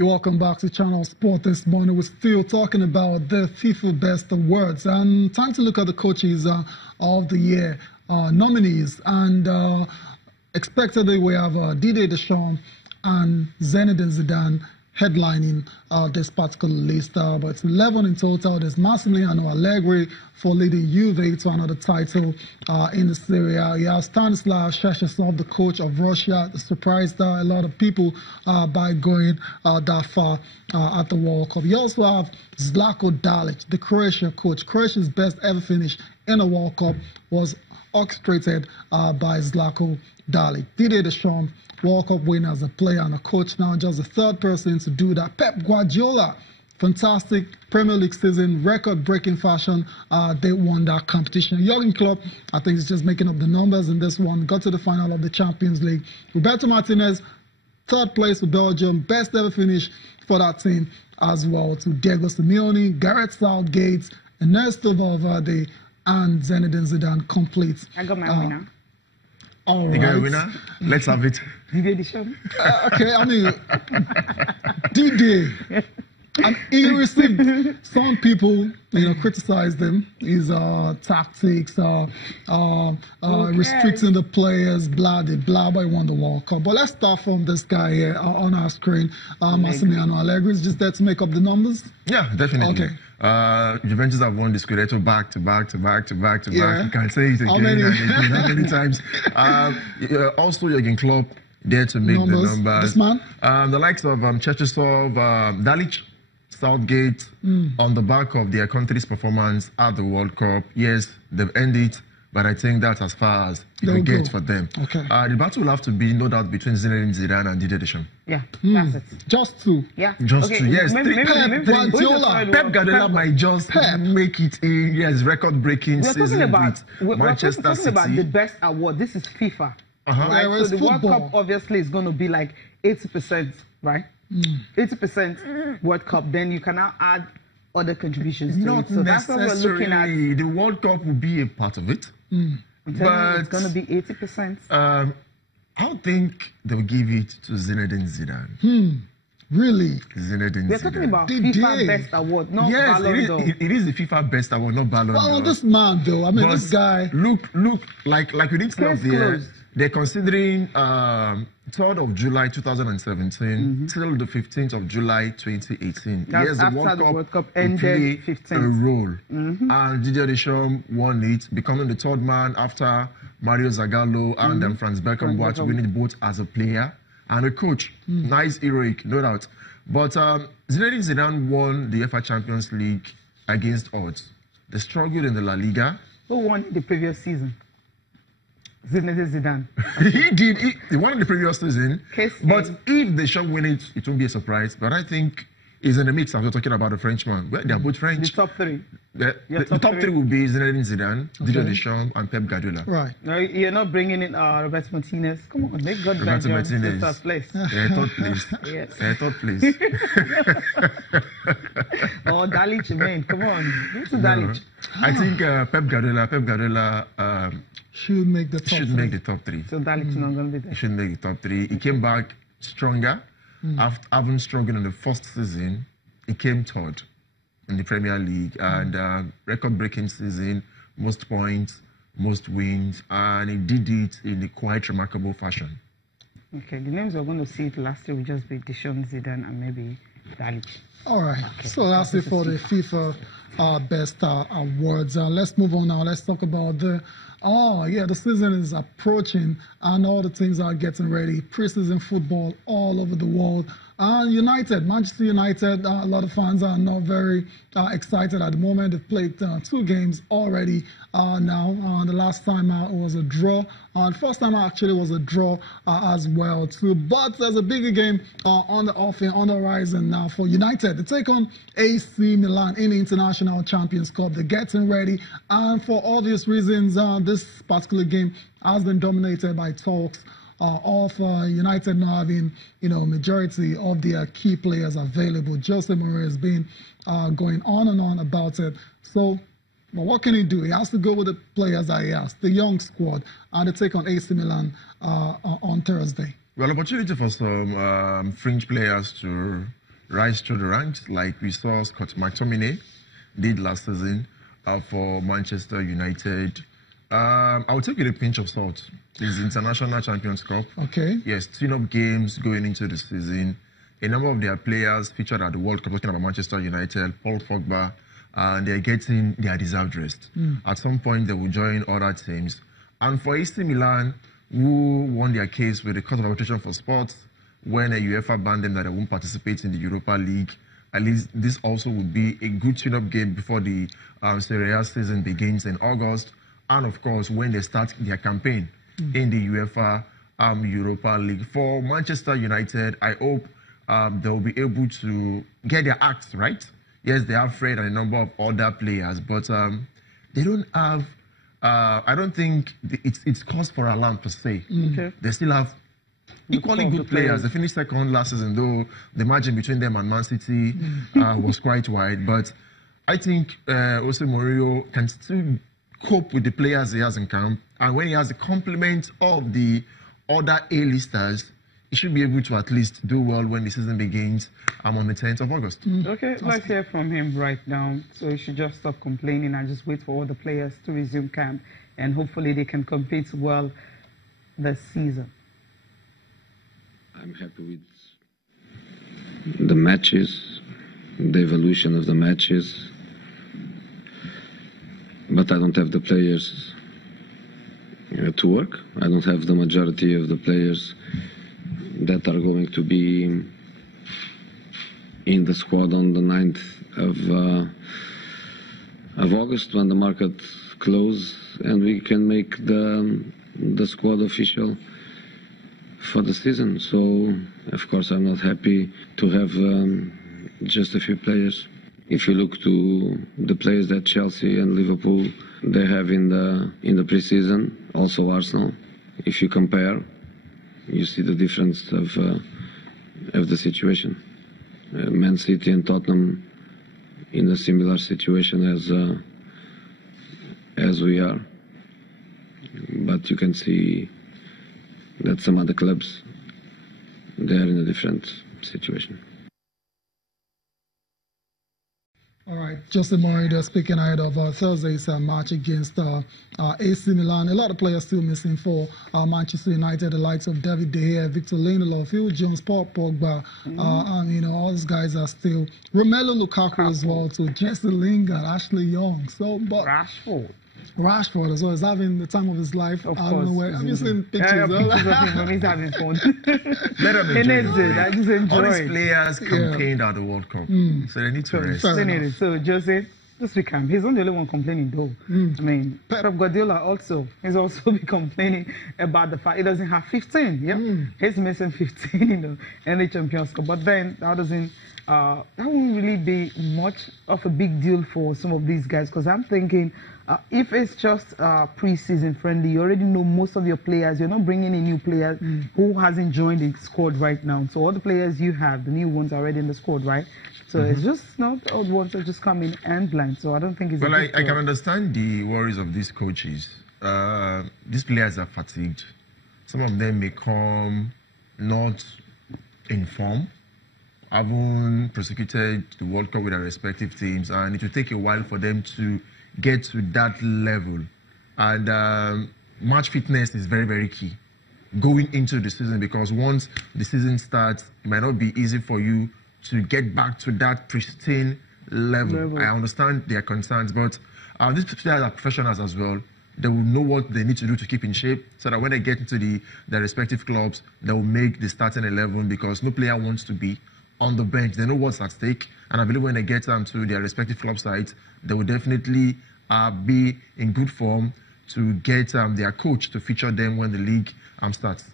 Welcome back to Channel Sport this morning. We're still talking about the FIFA Best Awards, and time to look at the coaches of the year nominees. And expectedly, we have Didier Deschamps and Zinedine Zidane headlining this particular list, but it's 11 in total. There's Massimiliano Allegri for leading Juve to another title in the Serie A. You have Stanislav Sheshesov, the coach of Russia, surprised a lot of people by going that far at the World Cup. You also have Zlatko Dalic, the Croatia coach. Croatia's best ever finish in a World Cup was orchestrated by Zlatko Dalic. Didier Deschamps, World Cup winner as a player and a coach, now just the third person to do that. Pep Guardiola, fantastic Premier League season, record-breaking fashion. They won that competition. Jurgen Klopp, I think, is just making up the numbers in this one. Got to the final of the Champions League. Roberto Martinez, third place for Belgium, best ever finish for that team as well. To Diego Simeone, Gareth Southgate, Ernesto Valverde, and Zinedine Zidane complete. I got my winner. All right. You got a winner? Let's have it. Didier Deschamps. Okay, I mean, Didier. And he received, some people, criticized him, his tactics, restricting the players, blah, blah, but he won the World Cup. But let's start from this guy here on our screen, Massimiliano Allegri. Is just there to make up the numbers? Yeah, definitely. Okay. Juventus have won the Scudetto back to back. Yeah. You can say it again. How many times? Also, Jurgen Klopp there to make the numbers. This man? The likes of Chechesov, Dalic, Southgate, on the back of their country's performance at the World Cup. Yes, they've ended it, but I think that's as far as it will get for them. Okay. The battle will have to be, no doubt, between Zinedine Zidane and Didier Deschamps. Yeah, that's it. Just two. Yeah. Just two, yes. Maybe Guardiola. Pep Guardiola might just make it in. Yes, record-breaking season with Manchester City. City. About the best award. This is FIFA. Right? Yeah, so the World Cup obviously is going to be like 80%, right? 80% World Cup. Then you can now add other contributions to it. So that's what we're looking at. The World Cup will be a part of it. But it's going to be 80%. I don't think they'll give it to Zinedine Zidane. Really? Zinedine We're talking about FIFA Best Award, not Ballon d'Or. It is the FIFA Best Award, not Ballon d'Or. Well, this man, though, I mean, this guy. Look, like we didn't say there. They're considering 3rd of July 2017 till the 15th of July 2018. That's yes, after the World Cup ended 15th. A role. And Didier Deschamps won it, becoming the third man after Mario Zagallo and Franz Beckenbauer to win it both as a player and a coach. Nice, heroic, no doubt. But Zinedine Zidane won the UEFA Champions League against odds. They struggled in the La Liga. Who won the previous season? Zinedine Zidane. He did. He won the previous season. But if Deschamps win it, it won't be a surprise. But I think he's in the mix. I'm talking about the Frenchman. Well, they're both French. The top three. The top three will be Zinedine Zidane, Didier Deschamps, and Pep Guardiola. Right. No, you're not bringing in Roberto Martinez. Come on, make God Roberto Martinez. Third place. Yeah, third place. Yes. Yeah, third place. Oh, Dalic, man. Come on. Give to Dalic. I think Pep Guardiola should make the top three. So Dalic is not going to be there. He should make the top three. He came back stronger. After having struggled in the first season, he came third in the Premier League. And record-breaking season, most points, most wins. And he did it in a quite remarkable fashion. Okay, the names we're going to see it last year will just be Deschamps, Zidane, and maybe Dalic. All right. Okay. So that's it for the FIFA Best Awards. Let's move on now. Let's talk about the season is approaching and all the teams are getting ready. Pre-season football all over the world. Manchester United, a lot of fans are not very excited at the moment. They've played 2 games already now. The last time out was a draw. The first time out actually was a draw as well too. But there's a bigger game on the horizon now for United. They take on AC Milan in the International Champions Cup. They're getting ready, and for obvious reasons, this particular game has been dominated by talks of United not having, majority of their key players available. Jose Mourinho has been going on and on about it. So, well, what can he do? He has to go with the players that he has, the young squad, and they take on AC Milan on Thursday. Well, opportunity for some fringe players to rise through the ranks, like we saw Scott McTominay did last season for Manchester United. I would take it with a pinch of salt. It's the International Champions Cup. Okay. Yes, tune-up games going into the season. A number of their players featured at the World Cup, talking about Manchester United, Paul Pogba, and they're getting their deserved rest. At some point, they will join other teams. And for AC Milan, who won their case with the Court of Arbitration for Sports, when a UEFA banned them that they won't participate in the Europa League, at least this also would be a good tune-up game before the Serie A season begins in August. And of course, when they start their campaign in the UEFA Europa League. For Manchester United, I hope they'll be able to get their acts right. Yes, they have Fred and a number of other players, but they don't have, I don't think it's cause for alarm per se. Okay. They still have equally good players. They finished second last season, though the margin between them and Man City was quite wide. But I think Jose Mourinho can still cope with the players he has in camp. And when he has the complement of the other A-listers, he should be able to at least do well when the season begins on the 10th of August. Okay, let's hear from him right now. So he should just stop complaining and just wait for all the players to resume camp. And hopefully they can compete well this season. I'm happy with the matches, the evolution of the matches. But I don't have the players to work. I don't have the majority of the players that are going to be in the squad on the 9th of August when the market closes and we can make the squad official for the season. So, of course, I'm not happy to have just a few players. If you look to the players that Chelsea and Liverpool they have in the pre-season, also Arsenal, if you compare, you see the difference of the situation. Man City and Tottenham in a similar situation as we are, but you can see that some other clubs they are in a different situation. All right, Jose Mourinho speaking ahead of Thursday's match against AC Milan. A lot of players still missing for Manchester United, the likes of David De Gea, Victor Lindelof, Phil Jones, Paul Pogba, and all these guys are still. Romelu Lukaku as well, so Jesse Lingard, Ashley Young. So, but Rashford as well is having the time of his life. Of I don't know where. Have you seen pictures? Pictures of him when he's having fun. Let them enjoy. I just enjoy. All these players campaigned at the World Cup, so they need to rest. So Jose, just become. He's not the only one complaining though. I mean, Pep Guardiola also. He's also been complaining about the fact he doesn't have 15. Yeah, he's missing 15 in the Champions Cup. But then that doesn't. That won't really be much of a big deal for some of these guys, because I'm thinking if it's just pre-season friendly, you already know most of your players. You're not bringing in new players who hasn't joined the squad right now. So all the players you have, the new ones are already in the squad, right? So it's just not the old ones that just come in and blind. So I don't think it's. Well, I can understand the worries of these coaches. These players are fatigued. Some of them may come not in form, haven't prosecuted the World Cup with their respective teams, and it will take a while for them to get to that level. And match fitness is very, very key going into the season, because once the season starts, it might not be easy for you to get back to that pristine level. I understand their concerns, but these players are professionals as well. They will know what they need to do to keep in shape, so that when they get into their respective clubs, they will make the starting 11, because no player wants to be on the bench. They know what's at stake, and I believe when they get to their respective club sites, they will definitely be in good form to get their coach to feature them when the league starts.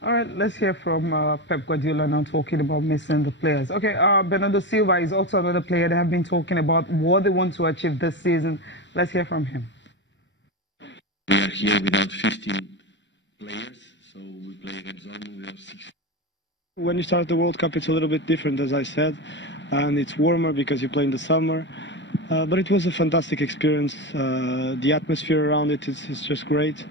All right, let's hear from Pep Guardiola now, talking about missing the players. Okay, Bernardo Silva is also another player that have been talking about what they want to achieve this season. Let's hear from him. We are here without 15 players, so we play against Dortmund, we have 6. When you start the World Cup, it's a little bit different, as I said, and it's warmer because you play in the summer. But it was a fantastic experience. The atmosphere around it is just great.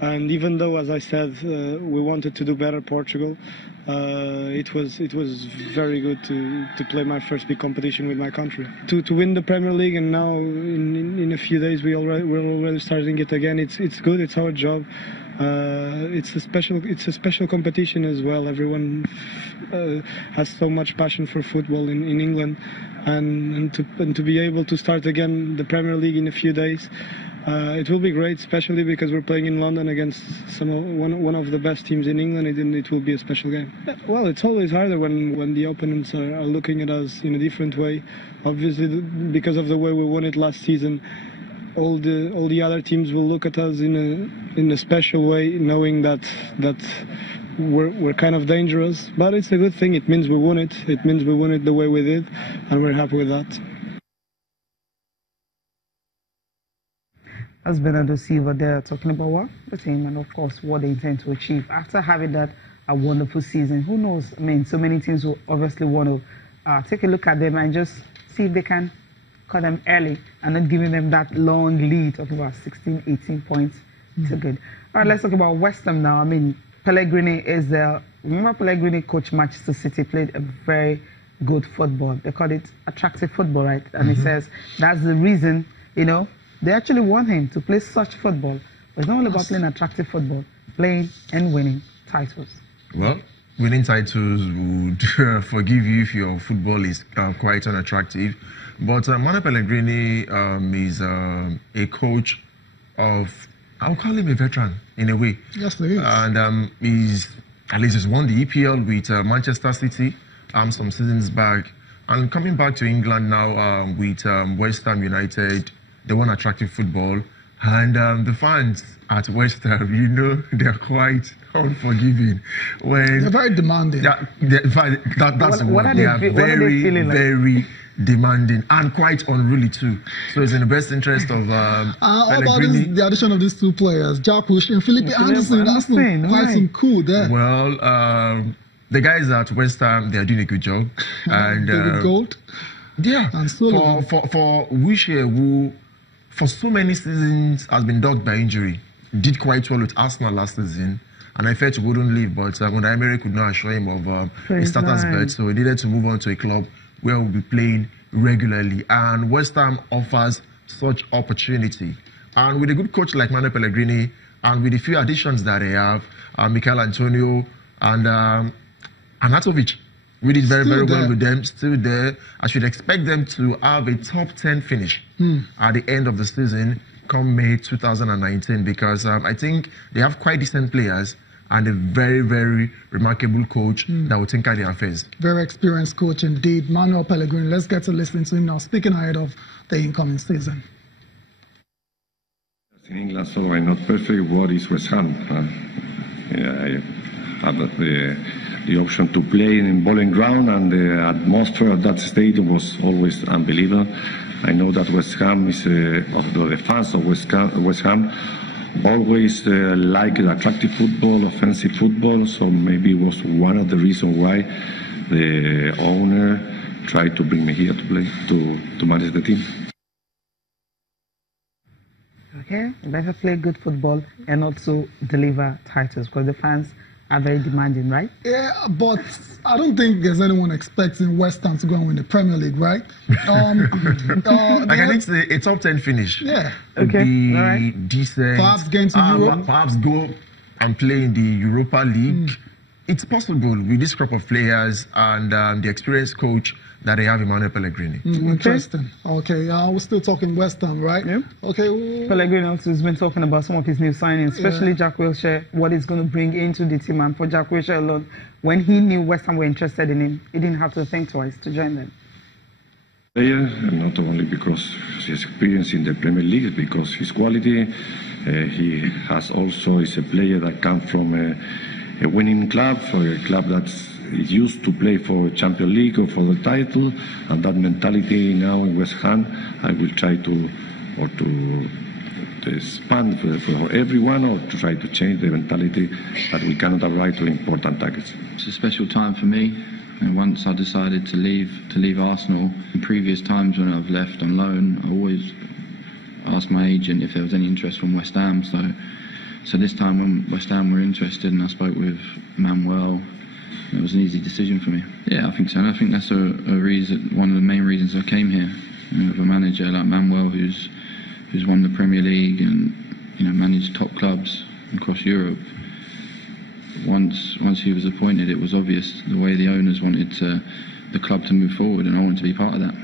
And even though, as I said, we wanted to do better, Portugal, it was very good to play my first big competition with my country. To win the Premier League, and now in a few days we're already starting it again. It's good. It's our job. It's a special competition as well. Everyone has so much passion for football in England, and to be able to start again the Premier League in a few days. It will be great, especially because we're playing in London against one of the best teams in England, and it will be a special game. Well, it's always harder when the opponents are looking at us in a different way. Obviously, because of the way we won it last season, all the other teams will look at us in a special way, knowing that we're kind of dangerous. But it's a good thing. It means we won it. It means we won it the way we did, and we're happy with that. As Bernardo Silva there talking about what the team and of course what they intend to achieve after having that a wonderful season. Who knows? I mean, so many teams will obviously want to take a look at them and just see if they can cut them early and not giving them that long lead, talking about 16, 18 points. So good. All right, let's talk about West Ham now. I mean, Pelegrini is there. Remember Pelegrini coached Manchester City, played a very good football. They call it attractive football, right? And he says that's the reason, you know, they actually want him to play such football. But it's not all about playing attractive football, playing and winning titles. Well, winning titles would forgive you if your football is quite unattractive. But Manuel Pellegrini is a coach of, I'll call him a veteran in a way. Yes, he is. And he's won the EPL with Manchester City some seasons back. And coming back to England now with West Ham United, they want attractive football, and the fans at West Ham, you know, they're quite unforgiving. They're very demanding. That's what they are very, very demanding and quite unruly too. So it's in the best interest of how about the addition of these two players, Jack Wilshere and Felipe Anderson? That's quite some cool there. Well, the guys at West Ham, they are doing a good job. And David Gold. Yeah, and for Wilshere, who for so many seasons has been dogged by injury, did quite well with Arsenal last season, and I felt he wouldn't leave, but Unai Emery could not assure him of a starter's bed, so he needed to move on to a club where we'll be playing regularly, and West Ham offers such opportunity. And with a good coach like Manuel Pellegrini, and with the few additions that they have, Mikel Antonio and Anatovic, we did very, very well with them, still there. I should expect them to have a top 10 finish at the end of the season come May 2019, because I think they have quite decent players and a very, very remarkable coach that will think out their affairs. Very experienced coach indeed, Manuel Pellegrini. Let's get to listening to him now, speaking ahead of the incoming season. In England, so I'm not perfect. What is West Ham? I have the option to play in Bowling Ground, and the atmosphere at that stadium was always unbelievable. I know that West Ham is, the fans of West Ham always like attractive football, offensive football, so maybe it was one of the reasons why the owner tried to bring me here to play, to manage the team. Okay, better play good football and also deliver titles, because the fans are very demanding, right? Yeah, but I don't think there's anyone expecting West Ham to go and win the Premier League, right? I can say a top 10 finish. Yeah. Okay. Be all right. decent. Perhaps get into Europe. Perhaps go and play in the Europa League. It's possible with this crop of players and the experienced coach that they have, Emmanuel Pellegrini. Interesting. Okay, we're still talking West Ham, right? Yeah. Okay. Pellegrini also has been talking about some of his new signings, especially Jack Wilshere, what he's going to bring into the team. And for Jack Wilshere alone, when he knew West Ham were interested in him, he didn't have to think twice to join them. Player, not only because his experience in the Premier League, because his quality. He has also is a player that comes from a winning club, or a club that's used to play for Champions League or for the title, and that mentality now in West Ham, I will try to expand for everyone, or to try to change the mentality that we cannot arrive to important targets. It's a special time for me. And once I decided to leave Arsenal, in previous times when I've left on loan, I always asked my agent if there was any interest from West Ham. So this time when West Ham were interested, and I spoke with Manuel, it was an easy decision for me. Yeah, I think so. And I think that's a reason, one of the main reasons I came here. With a manager like Manuel, who's won the Premier League and managed top clubs across Europe. Once he was appointed, it was obvious the way the owners wanted the club to move forward, and I wanted to be part of that.